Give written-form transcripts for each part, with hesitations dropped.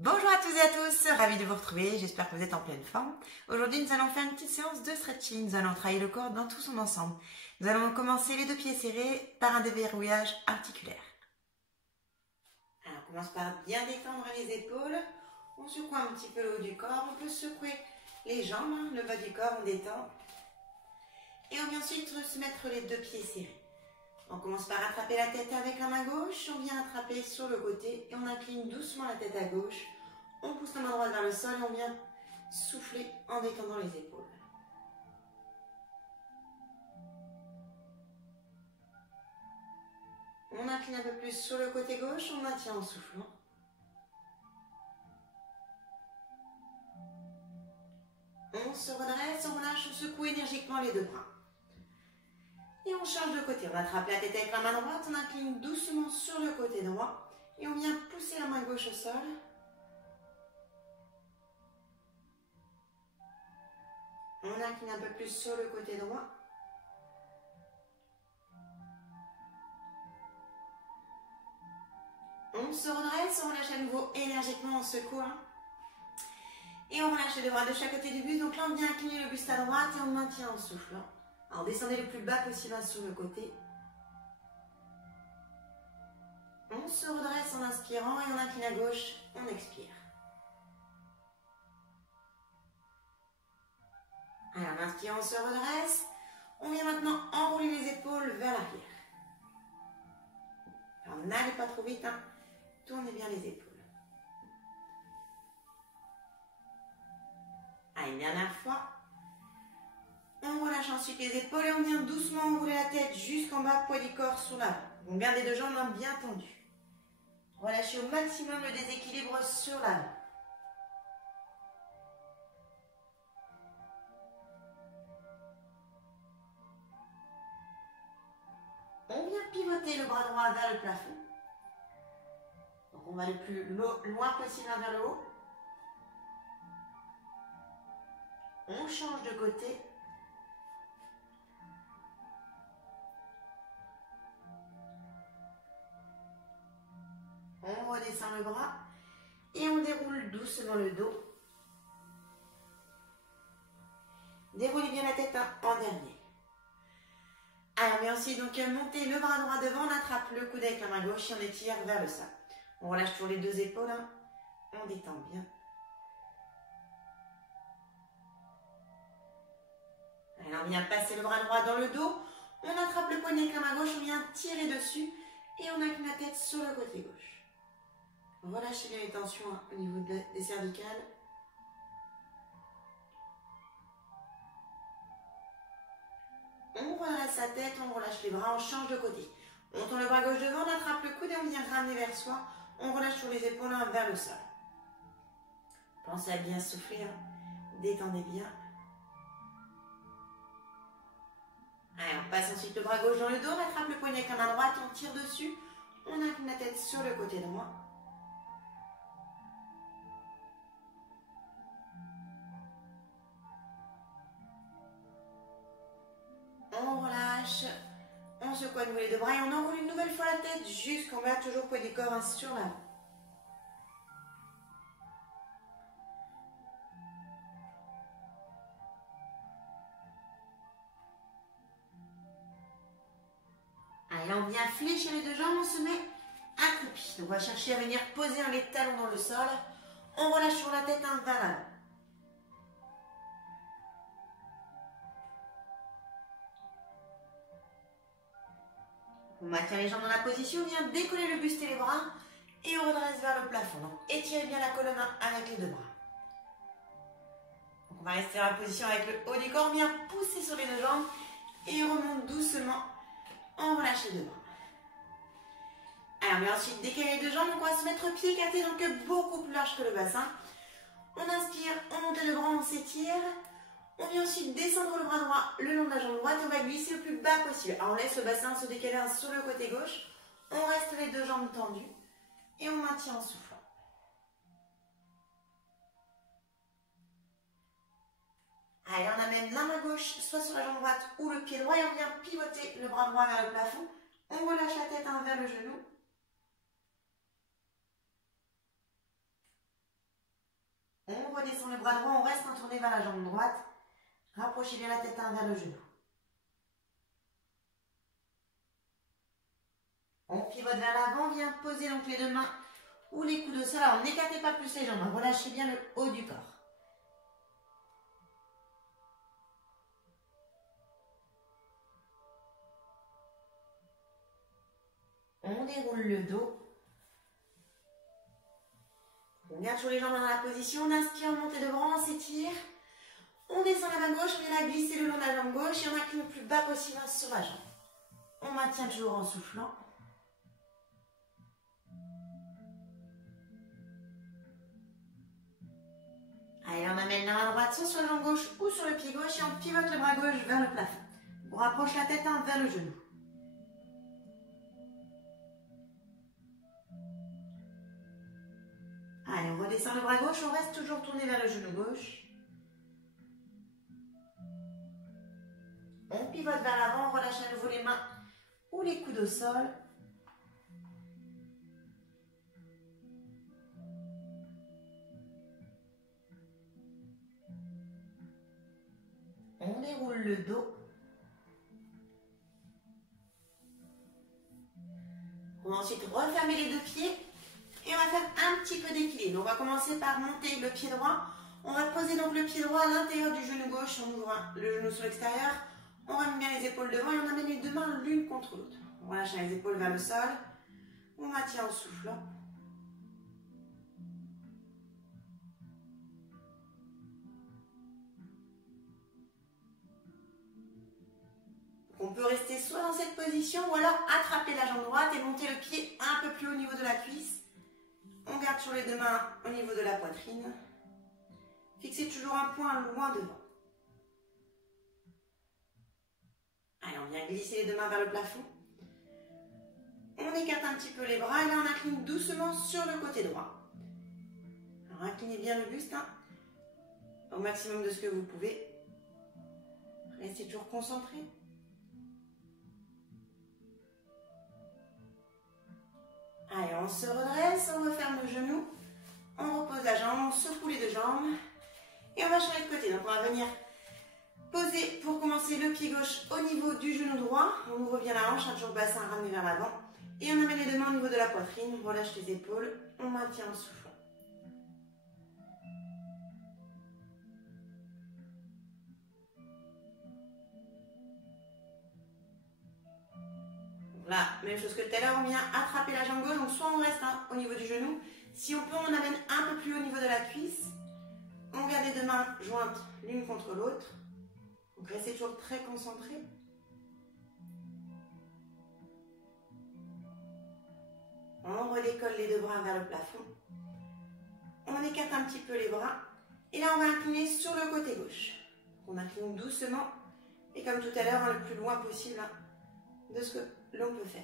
Bonjour à toutes et à tous, ravie de vous retrouver, j'espère que vous êtes en pleine forme. Aujourd'hui nous allons faire une petite séance de stretching, nous allons travailler le corps dans tout son ensemble. Nous allons commencer les deux pieds serrés par un déverrouillage articulaire. Alors on commence par bien détendre les épaules, on secoue un petit peu le haut du corps, on peut secouer les jambes, le bas du corps on détend. Et on vient ensuite se mettre les deux pieds serrés. On commence par attraper la tête avec la main gauche, on vient attraper sur le côté et on incline doucement la tête à gauche. On pousse la main droite vers le sol et on vient souffler en détendant les épaules. On incline un peu plus sur le côté gauche, on maintient en soufflant. On se redresse, on relâche, on secoue énergiquement les deux bras. Et on change de côté, on attrape la tête avec la main droite, on incline doucement sur le côté droit et on vient pousser la main gauche au sol. On incline un peu plus sur le côté droit. On se redresse, on relâche à nouveau énergiquement en secouant. Et on relâche les deux bras de chaque côté du buste, donc là on vient incliner le buste à droite et on maintient en soufflant. Alors descendez le plus bas possible sur le côté. On se redresse en inspirant et on incline à gauche, on expire. Alors en inspirant, on se redresse. On vient maintenant enrouler les épaules vers l'arrière. Alors n'allez pas trop vite, hein. Tournez bien les épaules. Allez, une dernière fois. On relâche ensuite les épaules et on vient doucement enrouler la tête jusqu'en bas, poids du corps sur l'avant. Donc gardez les deux jambes bien tendues. Relâchez au maximum le déséquilibre sur l'avant. On vient pivoter le bras droit vers le plafond. Donc on va le plus loin possible vers le haut. On change de côté. On redescend le bras et on déroule doucement le dos. Déroulez bien la tête en dernier. Alors, mais ensuite, donc, montez le bras droit devant, on attrape le coude avec la main gauche et on étire vers le sol. On relâche toujours les deux épaules, hein. On détend bien. Alors, on vient passer le bras droit dans le dos, on attrape le poignet avec la main gauche, on vient tirer dessus et on incline la tête sur le côté gauche. Relâchez bien les tensions au niveau des cervicales. On redresse la tête, on relâche les bras, on change de côté. On tourne le bras gauche devant, on attrape le coude et on vient ramener vers soi. On relâche sur les épaules vers le sol. Pensez à bien souffler, hein. Détendez bien. Allez, on passe ensuite le bras gauche dans le dos, on attrape le poignet avec la main droite, on tire dessus. On incline la tête sur le côté droit. On relâche, on secoue à nouveau les deux bras et on enroule une nouvelle fois la tête jusqu'en bas, toujours poids du corps sur l'avant. Allez, on vient fléchir les deux jambes, on se met accroupi. Donc on va chercher à venir poser les talons dans le sol. On relâche sur la tête vers l'avant. On maintient les jambes dans la position, on vient décoller le buste et les bras et on redresse vers le plafond. Donc étirez bien la colonne avec les deux bras. Donc, on va rester dans la position avec le haut du corps, on vient pousser sur les deux jambes et on remonte doucement. On relâche les deux bras. Alors, mais ensuite, décaler les deux jambes, on va se mettre pied écarté, donc beaucoup plus large que le bassin. On inspire, on monte le bras, on s'étire. On vient ensuite descendre le bras droit le long de la jambe droite et on va glisser le plus bas possible. Alors, on laisse le bassin se décaler sur le côté gauche. On reste les deux jambes tendues et on maintient en soufflant. Allez, on amène la main gauche soit sur la jambe droite ou le pied droit et on vient pivoter le bras droit vers le plafond. On relâche la tête vers le genou. On redescend le bras droit, on reste tourné vers la jambe droite. Rapprochez bien la tête vers le genou. On pivote vers l'avant, vient poser donc les deux mains ou les coudes au sol. Alors n'écartez pas plus les jambes, relâchez bien le haut du corps. On déroule le dos. On garde sur les jambes dans la position. On inspire, on monte de bras, on s'étire. On descend la main gauche, on vient la glisser le long de la jambe gauche et on incline le plus bas possible sur la jambe. On maintient toujours en soufflant. Allez, on amène la main droite soit sur la jambe gauche ou sur le pied gauche et on pivote le bras gauche vers le plafond. On rapproche la tête vers le genou. Allez, on redescend le bras gauche, on reste toujours tourné vers le genou gauche. On pivote vers l'avant, on relâche à nouveau les mains ou les coudes au sol. On déroule le dos. On va ensuite refermer les deux pieds et on va faire un petit peu d'équilibre. On va commencer par monter le pied droit. On va poser donc le pied droit à l'intérieur du genou gauche. On ouvre le genou sur l'extérieur. On ramène bien les épaules devant et on amène les deux mains l'une contre l'autre. On relâche les épaules vers le sol. On maintient en soufflant. On peut rester soit dans cette position ou alors attraper la jambe droite et monter le pied un peu plus haut au niveau de la cuisse. On garde sur les deux mains au niveau de la poitrine. Fixez toujours un point loin devant. Allez, on vient glisser les deux mains vers le plafond. On écarte un petit peu les bras et là on incline doucement sur le côté droit. Alors inclinez bien le buste au maximum de ce que vous pouvez. Restez toujours concentré. Allez, on se redresse, on referme le genou, on repose la jambe, on secoue les deux jambes et on va changer de côté. Donc on va venir poser pour commencer le pied gauche au niveau du genou droit. On ouvre bien la hanche, toujours le bassin ramené vers l'avant. Et on amène les deux mains au niveau de la poitrine, on relâche les épaules, on maintient en soufflant. Là, même chose que tout à l'heure, on vient attraper la jambe gauche, donc soit on reste au niveau du genou, si on peut on amène un peu plus haut au niveau de la cuisse, on garde les deux mains jointes l'une contre l'autre, donc restez toujours très concentré. On redécolle les deux bras vers le plafond, on écarte un petit peu les bras, et là on va incliner sur le côté gauche. On incline doucement, et comme tout à l'heure, le plus loin possible de ce que l'on peut faire.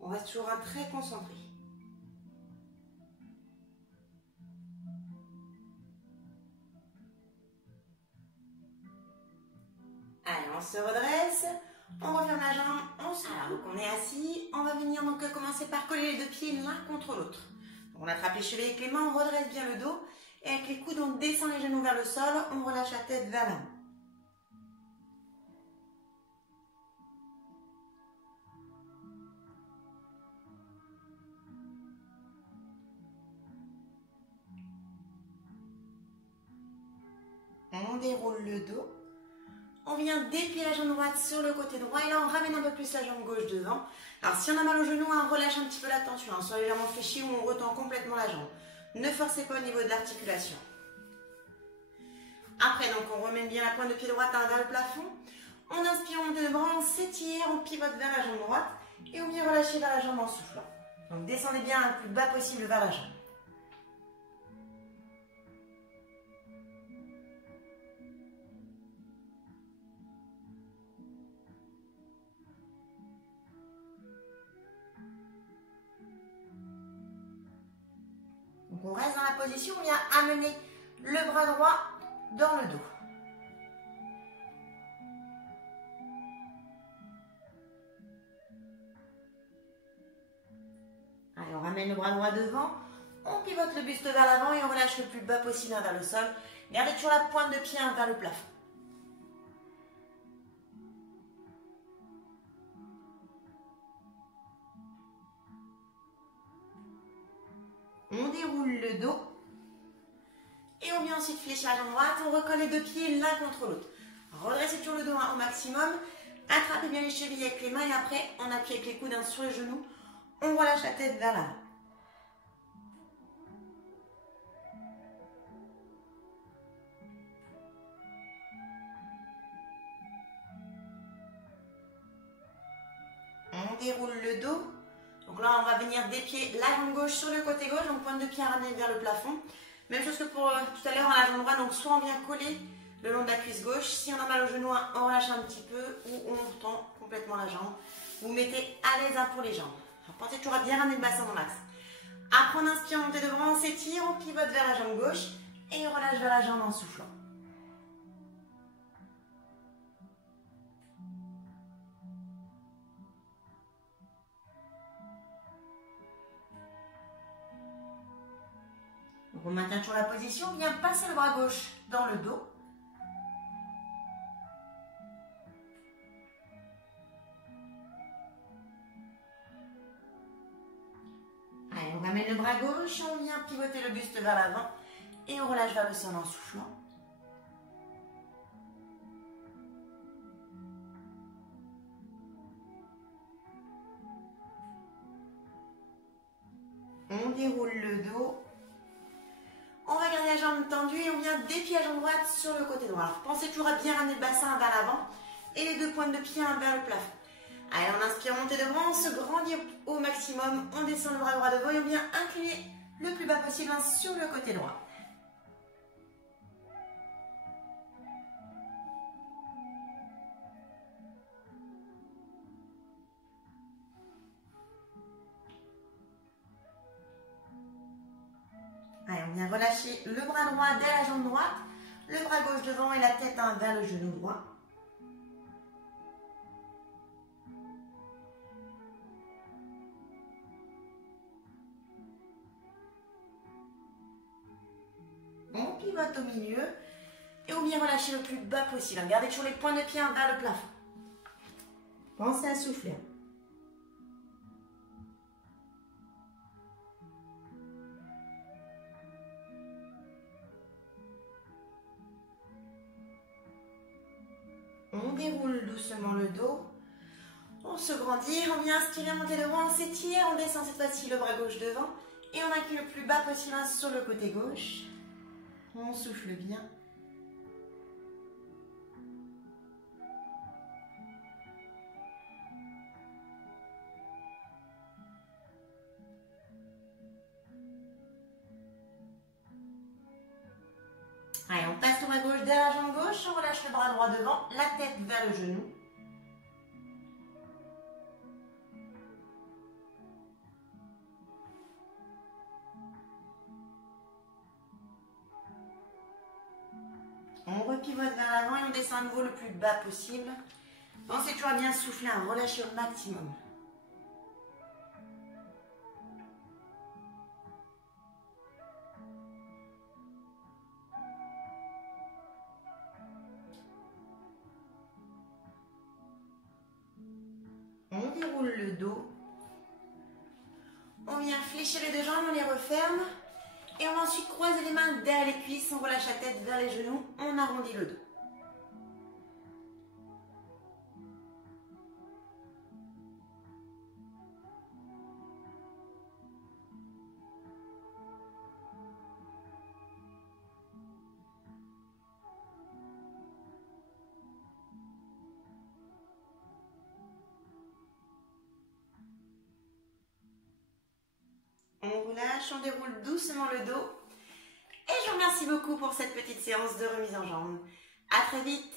On reste toujours très concentré. Allez, on se redresse, on referme la jambe, on se... Alors, donc on est assis, on va venir donc commencer par coller les deux pieds l'un contre l'autre. On attrape les chevilles avec les mains, on redresse bien le dos, et avec les coudes, on descend les genoux vers le sol, on relâche la tête vers l'avant. On déroule le dos. On vient déplier la jambe droite sur le côté droit et là on ramène un peu plus la jambe gauche devant. Alors si on a mal au genou, on relâche un petit peu la tension, soit légèrement fléchi ou on retend complètement la jambe. Ne forcez pas au niveau de l'articulation. Après donc on remet bien la pointe de pied droite vers le plafond. On inspire, on monte le bras, on s'étire, on pivote vers la jambe droite et on vient relâcher vers la jambe en soufflant. Donc descendez bien le plus bas possible vers la jambe. Donc on reste dans la position, on vient amener le bras droit dans le dos. Allez, on ramène le bras droit devant, On pivote le buste vers l'avant et on relâche le plus bas possible vers le sol. Gardez toujours la pointe de pied vers le plafond. On déroule le dos. Et on vient ensuite fléchir la jambe droite. On recolle les deux pieds l'un contre l'autre. Redressez toujours le dos au maximum. Attrapez bien les chevilles avec les mains et après on appuie avec les coudes sur les genoux. On relâche la tête vers l'avant. On déroule le dos. Donc là, on va venir dépied la jambe gauche sur le côté gauche, donc pointe de pied ramenée vers le plafond. Même chose que pour tout à l'heure à la jambe droite, donc soit on vient coller le long de la cuisse gauche, si on a mal au genou, on relâche un petit peu ou on tend complètement la jambe. Vous mettez à l'aise pour les jambes. Alors, pensez toujours à bien ramener le bassin dans l'axe. Après, on inspire, montée devant, on s'étire, on pivote vers la jambe gauche et on relâche vers la jambe en soufflant. Donc on maintient toujours la position, on vient passer le bras gauche dans le dos. Allez, on ramène le bras gauche, on vient pivoter le buste vers l'avant et on relâche vers le sol en soufflant. On déroule le dos. On va garder la jambe tendue et on vient dépied la jambe droite sur le côté droit. Alors, pensez toujours à bien ramener le bassin vers l'avant et les deux pointes de pied vers le plafond. Allez, on inspire, montée devant, on se grandit au maximum, on descend le bras droit devant et on vient incliner le plus bas possible sur le côté droit. Allez, on vient relâcher le bras droit derrière la jambe droite, le bras gauche devant et la tête vers le genou droit. On pivote au milieu et on vient relâcher le plus bas possible. Gardez toujours les points de pied vers le plafond. Pensez à souffler. On déroule doucement le dos. On se grandit, on vient inspirer, monter devant, on s'étire, on descend cette fois-ci le bras gauche devant et on incline le plus bas possible sur le côté gauche. On souffle bien. Allez, on passe le bras gauche derrière la jambe gauche, on relâche le bras droit devant, la tête vers le genou. On repivote vers l'avant et on descend à nouveau le plus bas possible. Pensez toujours à bien souffler, à relâcher au maximum. On déroule le dos. On vient fléchir les deux jambes, on les referme. Et on va ensuite croiser les mains derrière les cuisses, on relâche la tête vers les genoux, on arrondit le dos. On relâche, on déroule doucement le dos. Et je vous remercie beaucoup pour cette petite séance de remise en jambe. À très vite.